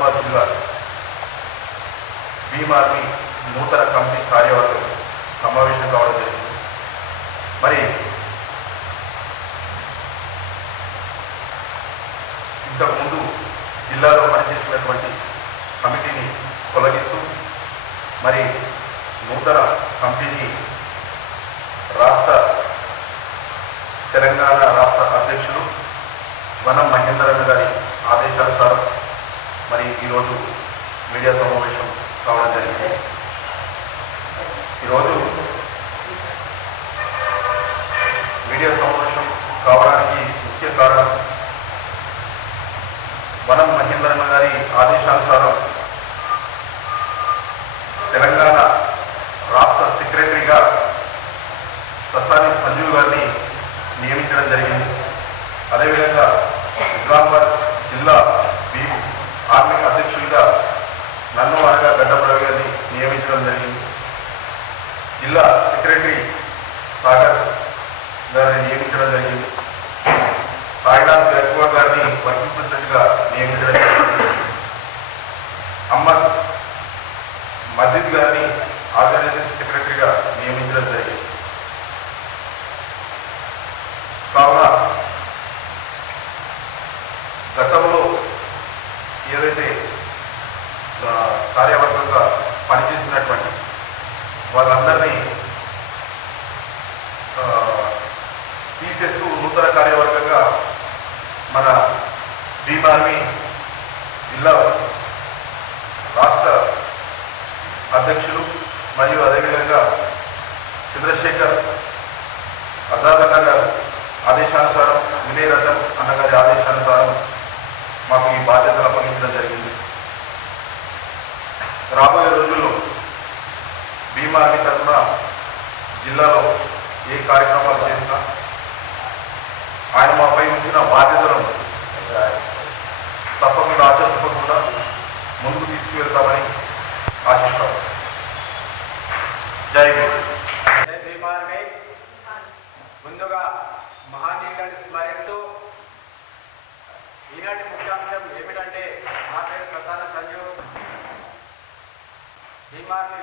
నిజామాబాద్ జిల్లా భీమ్ ఆర్మీ నూతన కమిటీ కార్యవర్గం సమావేశం కావడం జరిగింది. మరి ఇంతకుముందు జిల్లాలో పనిచేసినటువంటి కమిటీని తొలగిస్తూ మరి నూతన కమిటీని తెలంగాణ రాష్ట్ర అధ్యక్షులు వనం మహేందర్ గారి ఆదేశానుసారం మరి ఈరోజు మీడియా సమావేశం కావడం జరిగింది. ఈరోజు మీడియా సమావేశం కావడానికి ముఖ్య కారణం వనం మహేందర్ గారి ఆదేశానుసారం తెలంగాణ రాష్ట్ర సెక్రటరీగా ససాని సంజీవ్ గారిని నియమించడం జరిగింది. అదేవిధంగా నిజామాబాద్ జిల్లా భీమ్ ఆర్మీ అధ్యక్షుడిగా నన్ను అనగా గడ్డమరావు గారిని నియమించడం జరిగింది. జిల్లా సెక్రటరీ సాగర్ గారిని నియమించడం జరిగింది. సాయినాథ్ గర్వాల్ గారిని వర్కింగ్ ప్రెసిడెంట్గా నియమించడం జరిగింది. అహ్మద్ మజీద్ గారిని ఆర్గనైజింగ్ సెక్రటరీగా నియమించడం జరిగింది. కావున గతంలో ఏదైతే కార్యవర్గంగా పనిచేసినటువంటి వాళ్ళందరినీ తీసేస్తూ నూతన కార్యవర్గంగా మన భీమ్ ఆర్మీ జిల్లా రాష్ట్ర అధ్యక్షులు మరియు అదేవిధంగా చంద్రశేఖర్ ఆజాద్ అన్న గారు ఆదేశానుసారం వినయ్ రతన్ అన్నగారి ఆదేశానుసారం మాకు ఈ బాధ్యతలు అప్పగించడం జరిగింది. రాబోయే రోజుల్లో భీమ్ ఆర్మీ తరఫున జిల్లాలో ఏ కార్యక్రమాలు చేసినా ఆయన మాపై ఉంచిన బాధ్యతలను తప్పకుండా ఆచరించకుండా ముందుకు తీసుకువెళ్తామని ఆశిస్తాం. జై భీమ్. భీమ్ ఆర్మీ ముందుగా మహానీయులను స్మరిస్తూ ఈనాటి ముఖ్యాంశం ఏమిటంటే నా పేరు ప్రసాద సంజీవ్. భీమ్ ఆర్మీ